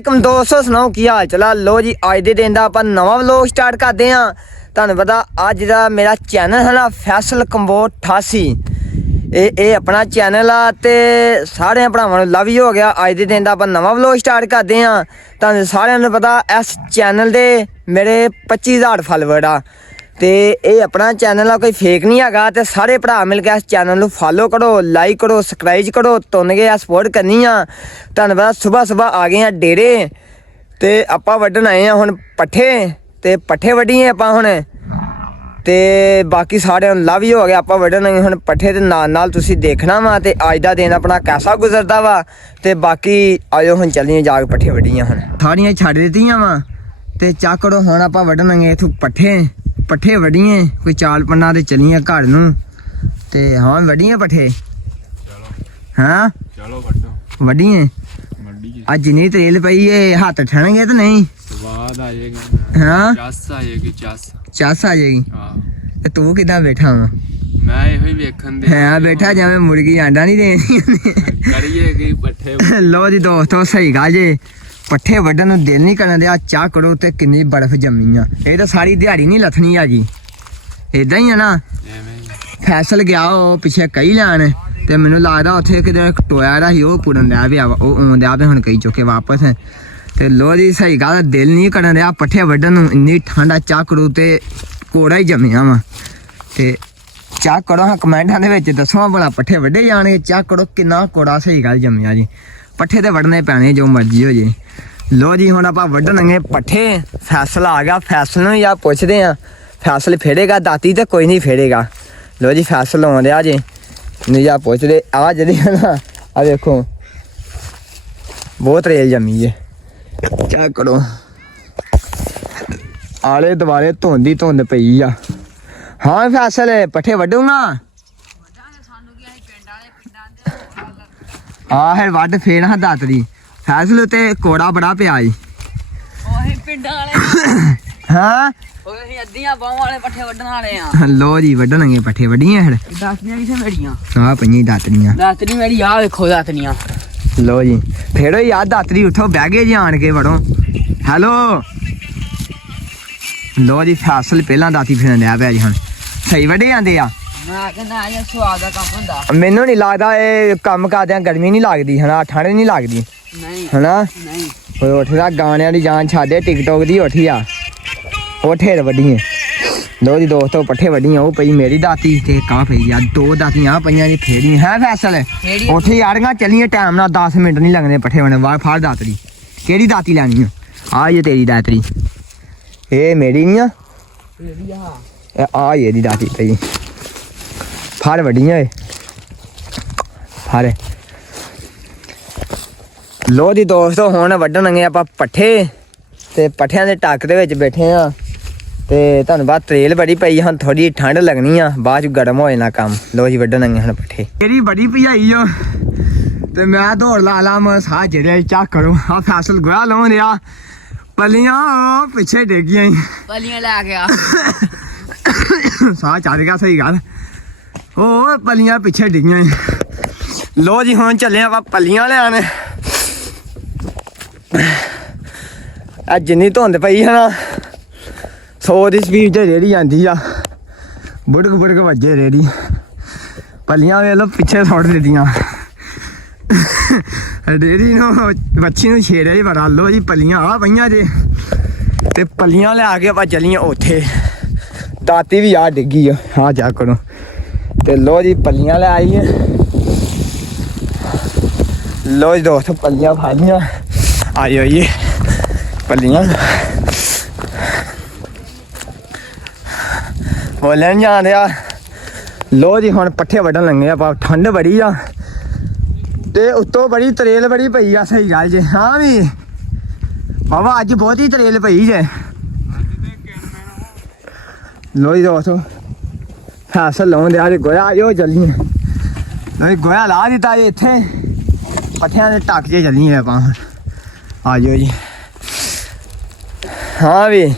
ਵਾਲੇਕਮ ਦੋਸਤੋ, ਸੁਣਾਓ ਕੀ ਹਾਲ ਚਲਾ। ਲੋ ਜੀ ਅੱਜ ਦੇ ਦਿਨ ਦਾ ਆਪਾਂ ਨਵਾਂ ਵਲੋਗ ਸਟਾਰਟ ਕਰਦੇ ਆਂ। ਤੁਹਾਨੂੰ ਪਤਾ ਅੱਜ ਦਾ ਮੇਰਾ ਚੈਨਲ ਹੈ ਨਾ ਫੈਸਲ ਕੰਬੋਟ 88। ਇਹ ਆਪਣਾ ਚੈਨਲ ਆ ਤੇ ਸਾਰੇ ਭਰਾਵਾਂ ਨੂੰ ਲਵ ਯੂ ਹੋ ਗਿਆ। ਅੱਜ ਦੇ ਦਿਨ ਦਾ ਆਪਾਂ ਨਵਾਂ ਵਲੋਗ ਸਟਾਰਟ ਕਰਦੇ ਆਂ। ਤੁਹਾਨੂੰ ਸਾਰਿਆਂ ਨੂੰ ਪਤਾ ਇਸ ਚੈਨਲ ਦੇ ਮੇਰੇ 25,000 ਫਾਲੋਵਰ ਆ ਤੇ ਇਹ ਆਪਣਾ ਚੈਨਲ ਆ, ਕੋਈ ਫੇਕ ਨਹੀਂ ਹੈਗਾ। ਤੇ ਸਾਰੇ ਭਰਾ ਮਿਲ ਕੇ ਇਸ ਚੈਨਲ ਨੂੰ ਫਾਲੋ ਕਰੋ, ਲਾਈਕ ਕਰੋ, ਸਬਸਕ੍ਰਾਈਬ ਕਰੋ, ਤੁੰਨ ਕੇ ਸਪੋਰਟ ਕਰਨੀ ਆ। ਤੁਹਾਨੂੰ ਪਤਾ ਸੁਬਾਹ ਆ ਗਏ ਆ ਡੇਰੇ ਤੇ ਆਪਾਂ ਵੱਢਣ ਆਏ ਆ ਹੁਣ ਪੱਠੇ ਤੇ ਪੱਠੇ ਵੱਢੀਏ ਆਪਾਂ ਹੁਣ। ਤੇ ਬਾਕੀ ਸਾਰਿਆਂ ਨੂੰ ਲਵ ਯੂ ਹੋ ਗਿਆ। ਆਪਾਂ ਵੱਢਣ ਆਏ ਹੁਣ ਪੱਠੇ ਤੇ ਨਾਲ ਤੁਸੀਂ ਦੇਖਣਾ ਵਾ ਤੇ ਅੱਜ ਦਾ ਦਿਨ ਆਪਣਾ ਕੈਸਾ ਗੁਜ਼ਰਦਾ ਵਾ। ਤੇ ਬਾਕੀ ਆਇਓ ਹੁਣ ਚੱਲੀਏ ਜਾ ਕੇ ਪੱਠੇ ਵੱਢੀਆਂ। ਹੁਣ ਸਾਰੀਆਂ ਛੱਡ ਦਿੱਤੀਆਂ ਵਾ ਤੇ ਚੱਕੜੋ ਹੁਣ ਆਪਾਂ ਵੱਢਣ ਆਏ ਇੱਥੋਂ ਪੱਠੇ ਵੱਢੀਏ। ਕੋਈ ਚਾਲ ਪੰਨਾ ਤੇ ਚੱਲੀਏ ਘਰ ਨੂੰ ਤੇ ਹਾਂ ਵੱਢੀਏ ਪੱਠੇ। ਹਾਂ ਚਲੋ ਵੱਢੋ ਵੱਢੀਏ। ਅੱਜ ਜਿੰਨੀ ਤੇਲ ਪਈ ਏ ਹੱਥ ਠਣਗੇ ਤੇ ਨਹੀਂ ਸਵਾਦ ਆ ਜਾਏਗਾ। ਹਾਂ ਚੱਸ ਆ ਜਾਏਗੀ ਚੱਸ ਆ ਜਾਏਗੀ। ਹਾਂ ਤੇ ਤੂੰ ਕਿੱਦਾਂ ਬੈਠਾ ਵਾ? ਮੈਂ ਇਹੋ ਹੀ ਵੇਖਣ ਦੇ ਹਾਂ ਬੈਠਾ ਜਿਵੇਂ ਮੁਰਗੀ ਆਂਡਾ ਨਹੀਂ ਦੇਣੀ। ਕਰੀਏ ਕੀ ਪੱਠੇ ਲੋ ਜੀ ਦੋਸਤੋ, ਸਹੀ ਗੱਲ ਜੇ ਪੱਠੇ ਵੱਢਣ ਨੂੰ ਦਿਲ ਨਹੀਂ ਕਰਨ ਦਿਆ। ਚਾਹ ਕਰੋ ਤੇ ਕਿੰਨੀ ਬਰਫ਼ ਜੰਮੀ ਆ। ਇਹ ਤਾਂ ਸਾਰੀ ਦਿਹਾੜੀ ਨਹੀਂ ਲੱਥਣੀ ਹੈਗੀ। ਇਦਾਂ ਹੀ ਆ ਨਾ। ਐਵੇਂ ਫੈਸਲ ਗਿਆ ਉਹ ਪਿੱਛੇ ਕਈ ਲੈਣ ਤੇ ਮੈਨੂੰ ਲੱਗਦਾ ਉੱਥੇ ਕਿਤੇ ਟੋਇਆ ਦਾ ਸੀ ਉਹ ਪੂਰਨ ਦਿਆ ਪਿਆ ਵਾ। ਉਹ ਆਉਂਦਿਆ ਪਿਆ ਹੁਣ ਕਈ ਚੁੱਕੇ ਵਾਪਸ। ਤੇ ਲੋ ਜੀ ਸਹੀ ਗੱਲ ਦਿਲ ਨਹੀਂ ਕਰਨ ਰਿਹਾ ਪੱਠੇ ਵੱਢਣ ਨੂੰ। ਇੰਨੀ ਠੰਡਾ ਚਾਹ ਕਰੂ ਤੇ ਕੋੜਾ ਹੀ ਜੰਮਿਆ ਵਾ। ਤੇ ਚਾਹ ਕਰੋ ਹਾਂ ਕਮੈਂਟਾਂ ਦੇ ਵਿੱਚ ਦੱਸੋ ਭਲਾ ਪੱਠੇ ਵੱਢੇ ਜਾਣਗੇ। ਚਾਹ ਕਰੋ ਕਿੰਨਾ ਕੋੜਾ ਸਹੀ ਗੱਲ ਜੰਮਿਆ ਜੀ। ਪੱਠੇ ਤੇ ਵੱਢਣੇ ਪੈਣੇ ਜੋ ਮਰਜ਼ੀ ਹੋ ਜੇ। ਲੋ ਜੀ ਹੁਣ ਆਪਾਂ ਵੱਢਣਗੇ ਪੱਠੇ। ਫੈਸਲ ਆ ਗਿਆ। ਫੈਸਲ ਨੂੰ ਜਾਂ ਪੁੱਛਦੇ ਆ ਫੈਸਲ ਫੇੜੇਗਾ ਦਾਤੀ ਤੇ ਕੋਈ ਨਹੀਂ ਫੇੜੇਗਾ। ਲੋ ਜੀ ਫੈਸਲ ਆਉਣ ਡਿਆ ਜੇ ਨਹੀਂ ਜਾਂ ਪੁੱਛਦੇ। ਆ ਜਿਹੜੀ ਹੈ ਨਾ ਆ ਵੇਖੋ ਬਹੁਤ ਰੇਲ ਜੰਮੀ ਜੇ। ਚੈੱਕ ਕਰੋ ਆਲੇ ਦੁਆਲੇ ਧੁੰਦ ਪਈ ਆ। ਹਾਂ ਫੈਸਲ ਪੱਠੇ ਵੱਢੂਗਾ। ਆ ਹੈ ਵੱਢ ਫੇਰ ਹਾਂ ਦਾਤਰੀ। ਫੈਸਲ ਤੇ ਕੋੜਾ ਬੜਾ ਪਿਆ ਜੀ। ਉਹੀ ਪਿੰਡਾਂ ਵਾਲੇ ਹਾਂ ਉਹੀ ਅੱਧੀਆਂ ਬਾਹਾਂ ਵਾਲੇ ਪੱਠੇ ਵੱਢਣ ਵਾਲੇ ਆ। ਲੋ ਜੀ ਵੱਢਣਗੇ ਪੱਠੇ ਵੱਢੀਆਂ ਫਿਰ। ਦਾਤਨੀਆਂ ਕਿਥੇ ਮੇੜੀਆਂ? ਆ ਪਈਆਂ ਦਾਤਰੀਆਂ। ਦਾਤਨੀ ਮੇਰੀ ਆ ਵੇਖੋ ਦਾਤਨੀਆਂ। ਲੋ ਜੀ ਫੇੜੋ ਯਾਰ ਦਾਤਰੀ ਉੱਠੋ ਬਹਿ ਗਏ ਜੀ ਆਣ ਕੇ ਵੜੋ। ਹੈਲੋ ਲੋ ਜੀ ਫੈਸਲ ਪਹਿਲਾਂ ਦਾਤੀ ਫੇਰਨ ਲਿਆ ਪਿਆ ਜੀ। ਹੁਣ ਸਹੀ ਵੱਢੇ ਜਾਂਦੇ ਆ। ਮੈਂ ਕਹਿੰਦਾ ਇਹ ਸਵਾਦ ਦਾ ਕੰਮ ਹੁੰਦਾ। ਮੈਨੂੰ ਨਹੀਂ ਲੱਗਦਾ ਇਹ ਕੰਮ ਕਰਦਿਆਂ ਗਰਮੀ ਨਹੀਂ ਲੱਗਦੀ ਹਨਾ, ਠੰਡ ਨਹੀਂ ਲੱਗਦੀ ਨਹੀਂ ਹਨਾ। ਨਹੀਂ ਉੱਠਦਾ ਗਾਣਿਆਂ ਦੀ ਜਾਨ ਛੱਡੇ ਟਿਕਟੋਕ ਦੀ ਉੱਠੀ ਆ। ਉਹ ਠੇਰ ਵੱਢੀਏ। ਲੋ ਜੀ ਦੋਸਤੋ ਪੱਠੇ ਵੱਢੀਆਂ। ਉਹ ਪਈ ਮੇਰੀ ਦਾਤੀ ਤੇ ਕਾਹ ਪਈ ਆ। ਦੋ ਦਾਤੀਆਂ ਪਈਆਂ ਜੀ ਫੇੜੀ ਹੈ ਫੈਸਲ ਉੱਥੇ ਯਾਰੀਆਂ ਚੱਲੀਏ ਟਾਈਮ ਨਾਲ 10 ਮਿੰਟ ਨਹੀਂ ਲੱਗਦੇ ਪੱਠੇ ਵਣੇ ਬਾਹਰ। ਫੜ ਦਾਤਰੀ ਕਿਹੜੀ ਦਾਤੀ ਲੈਣੀ ਆ ਜੇ ਤੇਰੀ ਦਾਤਰੀ ਇਹ ਮੇਰੀ ਨਹੀਂ ਆ। ਆ ਇਹਦੀ ਦਾਤੀ ਪਈ ਫੜ ਵੱਢੀਆਂ ਏ ਫੜ। ਲੋ ਜੀ ਦੋਸਤੋ ਹੁਣ ਵੱਢਣਗੇ ਆਪਾਂ ਪੱਠੇ ਤੇ ਪੱਠਿਆਂ ਦੇ ਟੱਕ ਦੇ ਵਿੱਚ ਬੈਠੇ ਆ। ਤੇ ਤੁਹਾਨੂੰ ਬਾਅਦ ਤਰੇਲ ਬੜੀ ਪਈ ਹੁਣ ਥੋੜੀ ਠੰਡ ਲੱਗਣੀ ਆ ਬਾਅਦ ਚ ਗਰਮ ਹੋ ਜਾਣਾ ਕੰਮ। ਲੋ ਜੀ ਵੱਢਣਗੇ ਹੁਣ ਪੱਠੇ। ਇਹਦੀ ਬੜੀ ਭਜਾਈ ਓ ਤੇ ਮੈਂ ਦੌੜ ਲਾ ਮੈਂ ਸਾਹ ਜਿਹੜੇ ਚੱਕ ਕਰੋ। ਆ ਫੈਸਲ ਗੋਹਾ ਲਾਉਣ ਰਿਹਾ ਪੱਲੀਆਂ ਪਿੱਛੇ ਡੇਗੀਆਂ ਪਲੀਆਂ ਲੈ ਕੇ ਆ। ਸਾਹ ਚੜ ਗਿਆ ਸਹੀ ਗੱਲ। ਉਹ ਪੱਲੀਆਂ ਪਿੱਛੇ ਡਿੱਗੀਆਂ। ਲੋ ਜੀ ਹੁਣ ਚੱਲੇ ਆਪਾਂ ਪੱਲੀਆਂ ਲੈਣ। ਆ ਜਿੰਨੀ ਧੁੰਦ ਪਈ ਹੈ ਨਾ 100 ਦੀ ਸਪੀਡ ਤੇ ਰੇੜੀ ਜਾਂਦੀ ਆ। ਬੁੜਕ ਵੱਜੇ ਰੇੜੀ। ਪੱਲੀਆਂ ਵੇਖ ਲੋ ਪਿੱਛੇ ਸੁੱਟ ਦਿੱਤੀਆਂ। ਰੇੜੀ ਨੂੰ ਵੱਛੀ ਨੂੰ ਛੇੜਿਆ ਜੀ ਬੜਾ। ਲੋ ਜੀ ਪੱਲੀਆਂ ਆ ਪਈਆਂ ਜੇ ਤੇ ਪੱਲੀਆਂ ਲਿਆ ਕੇ ਆਪਾਂ ਚੱਲੀਆਂ ਉੱਥੇ। ਦਾਤੀ ਵੀ ਆ ਡਿੱਗੀ ਆ। ਹਾਂ ਜਾ ਕਰੋ ਤੇ ਲੋ ਜੀ ਪੱਲੀਆਂ ਲੈ ਆਈਏ। ਲੋ ਜੀ ਦੋਸਤੋ ਪੱਲੀਆਂ ਫਾਲੀਆਂ ਆਇਓ ਜੀ ਪੱਲੀਆਂ ਬੋਲਣ ਜਾਂਦੇ ਆ। ਲੋ ਜੀ ਹੁਣ ਪੱਠੇ ਵੱਢਣ ਲੱਗੇ ਆਪਾਂ। ਠੰਡ ਬੜੀ ਆ ਤੇ ਉੱਤੋਂ ਬੜੀ ਤਰੇਲ ਬੜੀ ਪਈ ਆ। ਸਹੀ ਗੱਲ ਜੇ। ਹਾਂ ਵੀ ਬਾਬਾ ਅੱਜ ਬਹੁਤ ਹੀ ਤਰੇਲ ਪਈ ਜੇ। ਲੋ ਜੀ ਦੋਸਤੋ ਫੈਸਲ ਲਾਉਣ ਦਿਆ ਗੋਇਆ ਆਇਓ ਚੱਲੀਏ। ਲੋ ਗੋਇਆ ਲਾ ਦਿੱਤਾ ਜੀ ਇੱਥੇ ਪੱਠਿਆਂ ਦੇ ਟੱਕ ਜੇ ਚੱਲੀਏ ਆਪਾਂ। ਆ ਜਾਓ ਜੀ। ਹਾਂ ਵੀ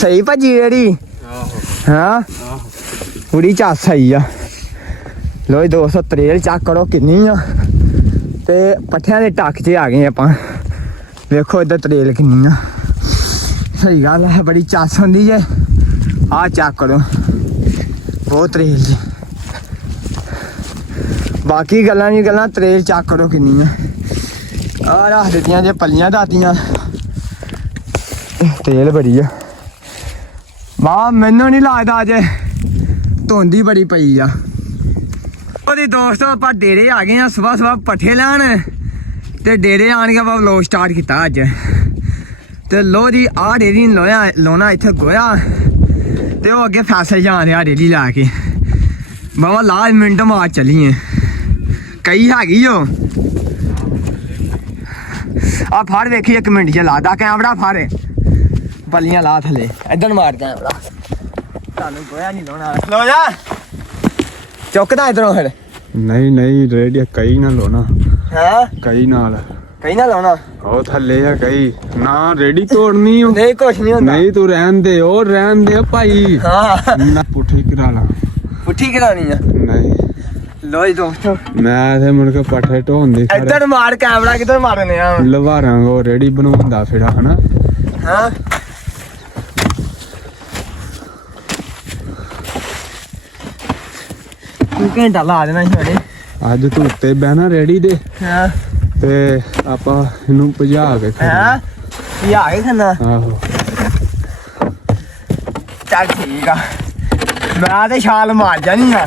ਸਹੀ ਭੱਜੀ ਜਿਹੜੀ। ਹਾਂ ਪੂਰੀ ਝਾਸ ਸਹੀ ਆ। ਲੋ ਜੀ ਦੋਸਤੋ ਤਰੇਲ ਚੱਕ ਕਰੋ ਕਿੰਨੀ ਆ। ਤੇ ਪੱਠਿਆਂ ਦੇ ਟੱਕ 'ਚ ਆ ਗਏ ਆਪਾਂ। ਵੇਖੋ ਇੱਧਰ ਤਰੇਲ ਕਿੰਨੀ ਆ। ਸਹੀ ਗੱਲ ਹੈ, ਬੜੀ ਚੱਸ ਹੁੰਦੀ ਜੇ। ਆਹ ਚੈੱਕ ਕਰੋ, ਬਹੁਤ ਤਰੇਲ ਜੀ। ਬਾਕੀ ਗੱਲਾਂ ਨਹੀਂ ਗੱਲਾਂ, ਤਰੇਲ ਚੈੱਕ ਕਰੋ ਕਿੰਨੀ ਆ। ਆਹ ਰੱਖ ਦਿੱਤੀਆਂ ਜੇ ਪੱਲੀਆਂ ਦਾਤੀਆਂ, ਤੇਲ ਬੜੀ ਆ। ਵਾਹ, ਮੈਨੂੰ ਨਹੀਂ ਲੱਗਦਾ ਅੱਜ ਧੁੰਦੀ ਬੜੀ ਪਈ ਆ। ਉਹਦੀ ਦੋਸਤੋ ਆਪਾਂ ਡੇਰੇ ਆ ਗਏ ਆ ਸਵੇਰ ਸਵੇਰ ਪੱਠੇ ਲੈਣ, ਤੇ ਡੇਰੇ ਆਣ ਕੇ ਆਪਾਂ ਵਲੋਗ ਸਟਾਰਟ ਕੀਤਾ ਅੱਜ। ਤੇ ਲੋ ਜੀ, ਆਹ ਡੇਰੀ ਲਾਉਣਾ ਇੱਥੇ ਗੋਇਆ, ਤੇ ਉਹ ਅੱਗੇ ਫੈਸਲ ਜਾਣ ਰਿਹਾ ਡੇਰੀ ਲਾ ਕੇ। ਬਾਬਾ ਲਾਜ ਮਿੰਟ ਮਾਰ ਚੱਲੀਏ, ਕਈ ਹੈਗੀ ਓ। ਆ ਫੜ ਵੇਖੀ, ਇੱਕ ਮਿੰਟ ਚ ਲਾਦਾ ਕੈਮਰਾ, ਫੜ ਪੱਲੀਆਂ ਲਾ ਥੱਲੇ, ਇੱਧਰ ਮਾਰ ਕੈਮਰਾ। ਤੁਹਾਨੂੰ ਗੋਇਆ ਨਹੀਂ ਲਾਉਣਾ, ਲੋ ਜਾ ਚੁੱਕਦਾ ਇੱਧਰੋਂ ਫਿਰ। ਨਹੀਂ ਰੇੜੀ ਕਈ ਨਾ ਲਾਉਣਾ। ਹਾਂ, ਕਈ ਨਾਲ ਕਈ ਨਾ ਲਾਉਣਾ। ਉਹ ਥੱਲੇ ਆ ਕਈ ਨਾ, ਰੇੜੀ ਤੋੜਨੀ ਓ। ਨਹੀਂ ਕੁਛ ਨਹੀਂ ਹੁੰਦਾ। ਨਹੀਂ ਤੂੰ ਰਹਿਣ ਦੇ, ਉਹ ਰਹਿਣ ਦੇ ਭਾਈ। ਹਾਂ, ਨਾ ਪੁੱਠੀ ਕਰਾ ਲਾ। ਪੁੱਠੀ ਕਰਾਉਣੀ ਆ। ਨਹੀਂ ਲੋ ਜੀ ਦੋਸਤੋ, ਮੈਂ ਇਥੇ ਮੁੜ ਕੇ ਪੱਠੇ ਢੋਣ ਦੀ ਇੱਧਰ ਮਾਰ ਕੈਮਰਾ, ਕਿੱਧਰ ਮਾਰਨੇ ਆ ਲਵਾਰਾਂ ਕੋ ਰੇੜੀ ਬਣਾਉਂਦਾ ਫਿਰਾ ਹਨਾ। ਹਾਂ, ਤੂੰ ਘੰਟਾ ਲਾ ਦੇਣਾ ਸੀ ਉਹਨੇ। ਅੱਜ ਤੂੰ ਉੱਤੇ ਬਹਿਣਾ ਰੇੜੀ ਦੇ, ਹਾਂ, ਤੇ ਆਪਾਂ ਇਹਨੂੰ ਭਜਾ ਕੇ ਹਾਂ, ਕੀ ਆ ਗਏ ਖਾਣਾ। ਆਹੋ ਚੱਲ ਠੀਕ ਆ, ਮੈਂ ਤੇ ਛਾਲ ਮਾਰ ਜਾਣੀ ਆ।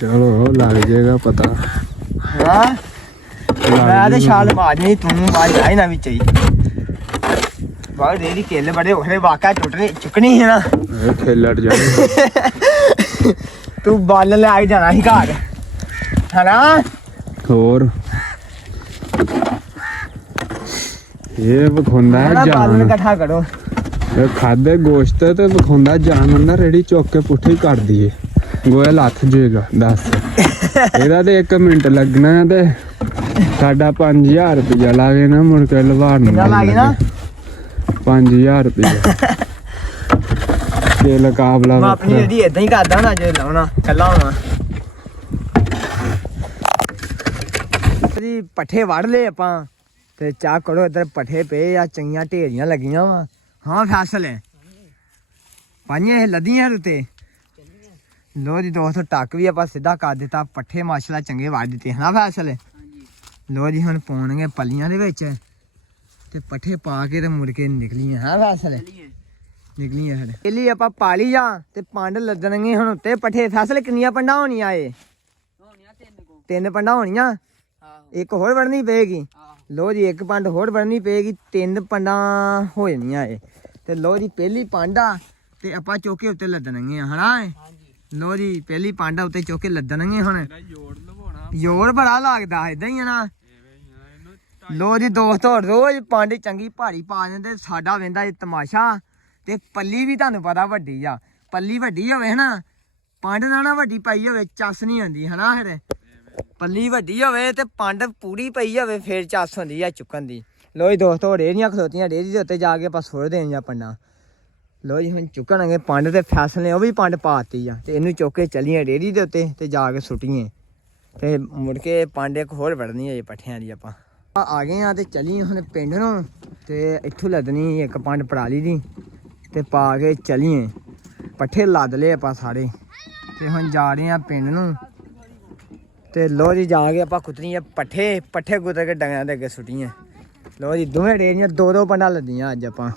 ਚਲੋ ਲੱਗ ਜਾਏਗਾ ਪਤਾ। ਹਾਂ, ਮੈਂ ਤੇ ਛਾਲ ਮਾਰਨੀ, ਤੂੰ ਬਾਜ ਜਾਈ ਨਾ ਵਿੱਚ ਹੀ। ਬਾਹਰ ਡੇਰੀ ਕੇਲੇ ਬੜੇ ਹੋਰੇ, ਵਾਕਾ ਚੁੱਕਣੀ ਹੈ ਨਾ। ਇਹ ਖੇਲੜ ਜਾਏ। ਤੂੰ ਬਾਲ ਲੈ ਕੇ ਜਾਣਾ ਸੀ ਘਰ, ਹਨਾ। ਹੋਰ ਇਹ ਵਿਖਾਉਂਦਾ ਹੈ ਬਾਲ ਜਾਨ। ਇਕੱਠਾ ਕਰੋ। ਇਹ ਖਾਦੇ ਗੋਸ਼ਤ ਤੇ ਵਿਖਾਉਂਦਾ ਜਾਨ ਹੁੰਦਾ, ਰੇੜੀ ਚੁੱਕ ਕੇ ਪੁੱਠੀ ਕਰ ਦਈਏ, ਗੋਇਆ ਲੱਥ ਜਾਏਗਾ। ਦੱਸ ਇਹਦਾ ਤੇ 1 ਮਿੰਟ ਲੱਗਣਾ ਤੇ ਸਾਡਾ 5000 ਰੁਪਇਆ ਲਾਗੇ ਨਾ, ਮੁੜ ਕੇ ਲਵਾਰ ਨੂੰ ਲਾਗੇ ਨਾ 5000 ਰੁਪਇਆ ਤੇ ਲਕਾਬਲਾ। ਮੈਂ ਆਪਣੀ ਰੇੜੀ ਏਦਾਂ ਹੀ ਕਰਦਾ ਹੁਣ, ਜੇ ਲਾਉਣਾ ਕੱਲਾ ਹੋਣਾ ਜੀ। ਪੱਠੇ ਵੜ ਲਏ ਆਪਾਂ, ਤੇ ਚਾਹ ਕਰੋ, ਇੱਧਰ ਪੱਠੇ ਪਏ ਆ, ਚੰਗੀਆਂ ਢੇਰੀਆਂ ਲੱਗੀਆਂ ਵਾ। ਹਾਂ ਫੈਸਲ ਹੈ, ਪਾਈਆਂ ਇਹ ਲੱਦੀਆਂ ਉੱਤੇ। ਲੋ ਜੀ ਦੋਸਤੋ, ਟੱਕ ਵੀ ਆਪਾਂ ਸਿੱਧਾ ਕਰ ਦਿੱਤਾ, ਪੱਠੇ ਮਾਸ਼ਾਅੱਲਾ ਚੰਗੇ ਵੜ ਦਿੱਤੇ, ਹਨਾ ਫੈਸਲ। ਲੋ ਜੀ, ਹੁਣ ਪਾਉਣਗੇ ਪੱਲੀਆਂ ਦੇ ਵਿੱਚ, ਤੇ ਪੱਠੇ ਪਾ ਕੇ ਤੇ ਮੁੜ ਕੇ ਨਿਕਲੀਆਂ, ਹਾਂ ਫੈਸਲ ਨਿਕਲੀਆਂ। ਫਿਰ ਪਹਿਲੀ ਆਪਾਂ ਪਾ ਲਈ ਆ, ਤੇ ਪੰਡ ਲੱਦਣਗੇ ਹੁਣ ਉੱਤੇ ਪੱਠੇ। ਫੈਸਲ ਕਿੰਨੀਆਂ ਪੰਡਾਂ ਹੋਣੀਆਂ ਏ? 3 ਪੰਡਾਂ ਹੋਣੀਆਂ, ਇੱਕ ਹੋਰ ਵੜਨੀ ਪਏਗੀ। ਲੋ ਜੀ, 1 ਪੰਡ ਹੋਰ ਵੜਨੀ ਪਏਗੀ, 3 ਪੰਡਾਂ ਹੋ ਜਾਣੀਆਂ ਏ। ਤੇ ਲੋ ਜੀ, ਪਹਿਲੀ ਪੰਡ ਆ, ਤੇ ਆਪਾਂ ਚੌਕੇ ਉੱਤੇ ਲੱਦਣਗੇ, ਹਨਾ। ਲੋ ਜੀ, ਪਹਿਲੀ ਪੰਡ ਉੱਤੇ ਚੌਕੇ ਲੱਦਣਗੇ। ਹੁਣ ਜ਼ੋਰ ਬੜਾ ਲੱਗਦਾ, ਏਦਾਂ ਹੀ ਆ ਨਾ। ਲੋ ਜੀ ਦੋਸਤੋ, ਰੋਜ਼ ਪੰਡ ਚੰਗੀ ਭਾਰੀ ਪਾ ਦਿੰਦੇ, ਸਾਡਾ ਵੇਂਦਾ ਇਹ ਤਮਾਸ਼ਾ। ਤੇ ਪੱਲੀ ਵੀ ਤੁਹਾਨੂੰ ਪਤਾ ਵੱਡੀ ਆ, ਪੱਲੀ ਵੱਡੀ ਹੋਵੇ ਹਨਾ, ਪੰਡ ਨਾ ਵੱਡੀ ਪਾਈ ਹੋਵੇ ਚੱਸ ਨਹੀਂ ਹੁੰਦੀ, ਹਨਾ। ਫਿਰ ਪੱਲੀ ਵੱਡੀ ਹੋਵੇ ਤੇ ਪੰਡ ਪੂਰੀ ਪਈ ਹੋਵੇ, ਫੇਰ ਚੱਸ ਹੁੰਦੀ ਆ ਚੁੱਕਣ ਦੀ। ਲੋ ਜੀ ਦੋਸਤੋ, ਰੇਹੜੀਆਂ ਖਲੋਤੀਆਂ, ਰੇਹੜੀ ਦੇ ਉੱਤੇ ਜਾ ਕੇ ਆਪਾਂ ਸੁੱਟ ਦੇਣੀਆਂ ਪੰਡਾਂ। ਲੋ ਜੀ, ਹੁਣ ਚੁੱਕਣਗੇ ਪੰਡ, ਤੇ ਫੈਸਲ ਨੇ ਉਹ ਵੀ ਪੰਡ ਪਾਤੀ ਆ, ਤੇ ਇਹਨੂੰ ਚੁੱਕ ਕੇ ਚੱਲੀਏ ਰੇਹੜੀ ਦੇ ਉੱਤੇ, ਤੇ ਜਾ ਕੇ ਸੁੱਟੀਏ, ਤੇ ਮੁੜ ਕੇ ਪੰਡ ਇੱਕ ਹੋਰ ਵੜਨੀ ਹੈ ਜੀ ਪੱਠਿਆਂ ਦੀ। ਆਪਾਂ ਆ ਗਏ ਆ, ਤੇ ਚੱਲੀਏ ਹੁਣ ਪਿੰਡ ਨੂੰ, ਤੇ ਇੱਥੋਂ ਲੱਦਣੀ 1 ਪੰਡ ਪਰਾਲੀ ਦੀ, ਤੇ ਪਾ ਕੇ ਚੱਲੀਏ। ਪੱਠੇ ਲੱਦ ਲਏ ਆਪਾਂ ਸਾਰੇ, ਤੇ ਹੁਣ ਜਾ ਰਹੇ ਆ ਪਿੰਡ ਨੂੰ। ਤੇ ਲੋ ਜੀ, ਜਾ ਕੇ ਆਪਾਂ ਕੁੱਤਰੀਆਂ ਪੱਠੇ ਕੁੱਤਰ ਕੇ ਡੰਗਾਂ ਦੇ ਅੱਗੇ ਸੁੱਟੀਆਂ। ਲੋ ਜੀ, ਦੋਵੇਂ ਰੇੜੀਆਂ 2-2 ਪੰਡਾਂ ਲੱਦੀਆਂ ਅੱਜ ਆਪਾਂ।